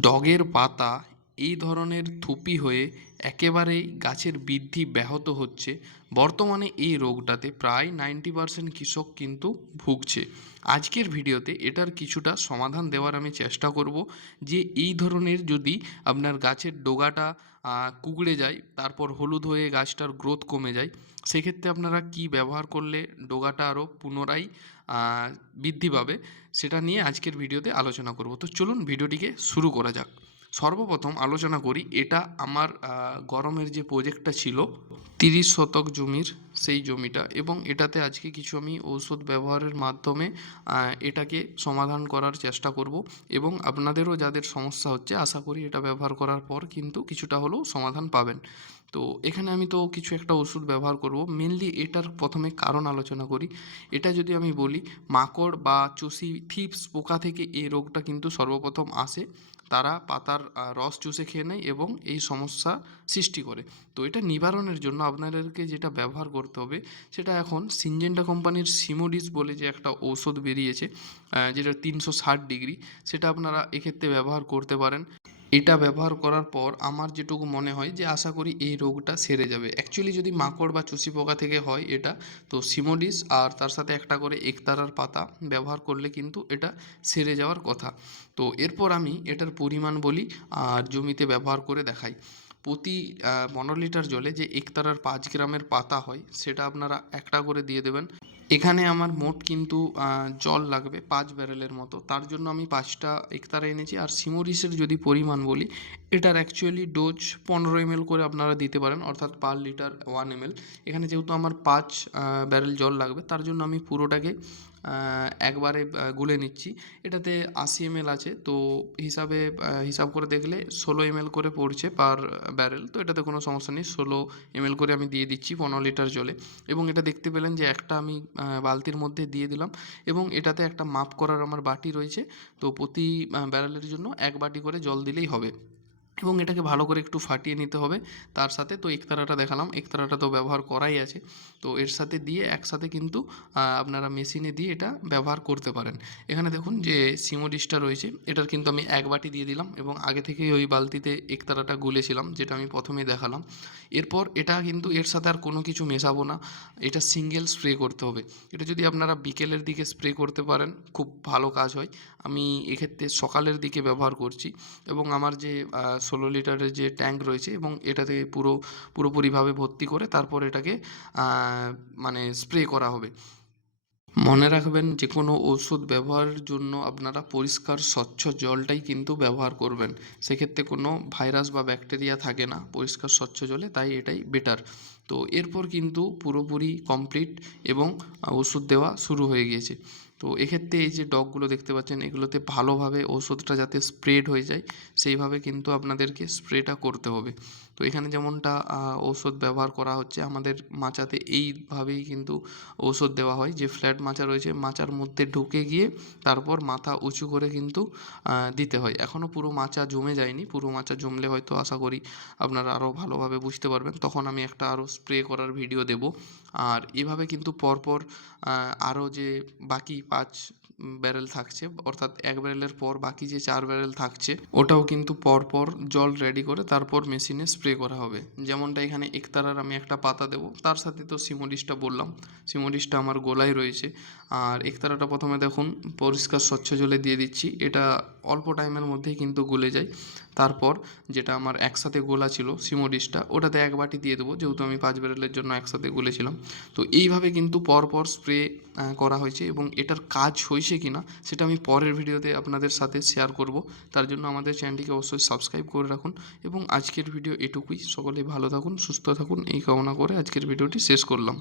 ডগের পাতা এই ধরনের থুপি হয়ে একেবারেই গাছের বৃদ্ধি ব্যাহত হচ্ছে। বর্তমানে এই রোগটাতে প্রায় নাইনটি পার্সেন্ট কৃষক কিন্তু ভুগছে। আজকের ভিডিওতে এটার কিছুটা সমাধান দেওয়ার আমি চেষ্টা করব যে এই ধরনের যদি আপনার গাছের ডোগাটা কুঁকড়ে যায়, তারপর হলুদ হয়ে গাছটার গ্রোথ কমে যায়, সেক্ষেত্রে আপনারা কি ব্যবহার করলে ডোগাটা আরও পুনরায় বৃদ্ধি পাবে, সেটা নিয়ে আজকের ভিডিওতে আলোচনা করব। তো চলুন ভিডিওটিকে শুরু করা যাক। সর্বপ্রথম আলোচনা করি এটা আমার গরমের যে প্রোজেক্টটা ছিল তিরিশ শতক জমির সেই জমিটা এবং এটাতে আজকে কিছু আমি ঔষধ ব্যবহারের মাধ্যমে এটাকে সমাধান করার চেষ্টা করব এবং আপনাদেরও যাদের সমস্যা হচ্ছে, আশা করি এটা ব্যবহার করার পর কিন্তু কিছুটা হলেও সমাধান পাবেন। তো এখানে আমি তো কিছু একটা ওষুধ ব্যবহার করব। মেনলি এটার প্রথমে কারণ আলোচনা করি। এটা যদি আমি বলি, মাকড় বা চুষি, থিপস, পোকা থেকে এই রোগটা কিন্তু সর্বপ্রথম আসে। তারা পাতার রস চুষে খেয়ে নেয় এবং এই সমস্যা সৃষ্টি করে। তো এটা নিবারণের জন্য আপনাদেরকে যেটা ব্যবহার করতে হবে। সেটা এখন সিনজেন্টা কোম্পানির সিমোডিস বলে যে একটা ঔষধ বেরিয়েছে যেটা তিনশো ষাট ডিগ্রি, সেটা আপনারা এক্ষেত্রে ব্যবহার করতে পারেন। এটা ব্যবহার করার পর আমার যেটুকু মনে হয় যে আশা করি এই রোগটা সেরে যাবে। অ্যাকচুয়ালি যদি মাকড় বা চুষি পোকা থেকে হয় এটা, তো সিমোডিস আর তার সাথে একটা করে একতারার পাতা ব্যবহার করলে কিন্তু এটা সেরে যাওয়ার কথা। তো এরপর আমি এটার পরিমাণ বলি আর জমিতে ব্যবহার করে দেখাই। প্রতি মনোলিটার জলে যে একতারার পাঁচ গ্রামের পাতা হয়, সেটা আপনারা একটা করে দিয়ে দেবেন। এখানে আমার মোট কিন্তু জল লাগবে পাঁচ ব্যারেলের মতো। তার জন্য আমি পাঁচটা একতারা এনেছি। আর সিমোরিসের যদি পরিমাণ বলি এটার অ্যাকচুয়ালি ডোজ পনেরো এম করে আপনারা দিতে পারেন, অর্থাৎ পার লিটার ওয়ান এম এখানে যেহেতু আমার পাঁচ ব্যারেল জল লাগবে, তার জন্য আমি পুরোটাকে একবারে গুলে নিচ্ছি। এটাতে আশি এম আছে, তো হিসাবে হিসাব করে দেখলে ষোলো এম করে পড়ছে পার ব্যারেল তো এটাতে কোনো সমস্যা নেই। ষোলো এম করে আমি দিয়ে দিচ্ছি পনেরো লিটার জলে। এবং এটা দেখতে পেলেন যে একটা আমি বালতির মধ্যে দিয়ে দিলাম, এবং এটাতে একটা মাপ করার আমার বাটি রয়েছে, তো প্রতি ব্যারেলের জন্য এক বাটি করে জল দিলেই হবে। এবং এটাকে ভালো করে একটু ফাটিয়ে নিতে হবে। তার সাথে তো একতারাটা দেখালাম, একতারাটা তো ব্যবহার করাই আছে। তো এর সাথে দিয়ে একসাথে কিন্তু আপনারা মেশিনে দিয়ে এটা ব্যবহার করতে পারেন। এখানে দেখুন যে সিমোডিসটা রয়েছে, এটার কিন্তু আমি এক বাটি দিয়ে দিলাম এবং আগে থেকেই ওই বালতিতে একতারাটা গুলেছিলাম, যেটা আমি প্রথমে দেখালাম। এরপর এটা কিন্তু এর সাথে আর কোনো কিছু মেশাবো না, এটা সিঙ্গেল স্প্রে করতে হবে। এটা যদি আপনারা বিকেলের দিকে স্প্রে করতে পারেন, খুব ভালো কাজ হয়। আমি এক্ষেত্রে সকালের দিকে ব্যবহার করছি এবং আমার যে ষোলো লিটারের যে ট্যাঙ্ক রয়েছে এবং এটাতে পুরো, পুরোপুরিভাবে ভর্তি করে তারপর এটাকে মানে স্প্রে করা হবে। মনে রাখবেন যে কোনো ওষুধ ব্যবহারের জন্য আপনারা পরিষ্কার, স্বচ্ছ জলটাই কিন্তু ব্যবহার করবেন। সেক্ষেত্রে কোনো ভাইরাস বা ব্যাকটেরিয়া থাকে না, পরিষ্কার, স্বচ্ছ জলে, তাই এটাই বেটার। তো এরপর কিন্তু পুরোপুরি কমপ্লিট এবং ওষুধ দেওয়া শুরু হয়ে গিয়েছে। তো এক্ষেত্রে এই যে ডগগুলো দেখতে পাচ্ছেন, এগুলোতে ভালোভাবে ওষুধটা যাতে স্প্রেড হয়ে যায়, সেইভাবে কিন্তু আপনাদেরকে স্প্রেটা করতে হবে। তো এখানে যেমনটা ঔষধ ব্যবহার করা হচ্ছে, আমাদের মাচাতে এইভাবেই কিন্তু ঔষধ দেওয়া হয়। যে ফ্ল্যাট মাচা রয়েছে, মাচার মধ্যে ঢুকে গিয়ে তারপর মাথা উঁচু করে কিন্তু দিতে হয়। এখনও পুরো মাচা জমে যায়নি, পুরো মাচা জমলে হয়তো আশা করি আপনারা আরও ভালোভাবে বুঝতে পারবেন। তখন আমি একটা আরও স্প্রে করার ভিডিও দেব। আর এভাবে কিন্তু পরপর আরও যে বাকি পাঁচ ব্যারেল থাকছে, অর্থাৎ এক ব্যারেলের পর বাকি যে চার ব্যারেল থাকছে, ওটাও কিন্তু পরপর জল রেডি করে তারপর মেশিনে স্প্রে করা হবে। যেমনটা এখানে একতারার আমি একটা পাতা দেবো, তার সাথে তো সিমোডিসটা বললাম। সিমোডিসটা আমার গোলায় রয়েছে। আর একতারাটা প্রথমে দেখুন, পরিষ্কার স্বচ্ছ জলে দিয়ে দিচ্ছি। এটা অল্প টাইমের মধ্যেই কিন্তু গলে যায়। তারপর যেটা আমার একসাথে গোলা ছিল সিমোডিসটা ওটাতে এক বাটি দিয়ে দেবো, যেহেতু আমি পাঁচ ব্যারেলের জন্য একসাথে গুলেছিলাম। তো এইভাবে কিন্তু পরপর স্প্রে করা হয়েছে এবং এটার কাজ হয়েছে কি না সেটা আমি পরের ভিডিওতে আপনাদের সাথে শেয়ার করব। তার জন্য আমাদের চ্যানেলটিকে অবশ্যই সাবস্ক্রাইব করে রাখুন এবং আজকের ভিডিও এটুকুই। সকলে ভালো থাকুন, সুস্থ থাকুন, এই কামনা করে আজকের ভিডিওটি শেষ করলাম।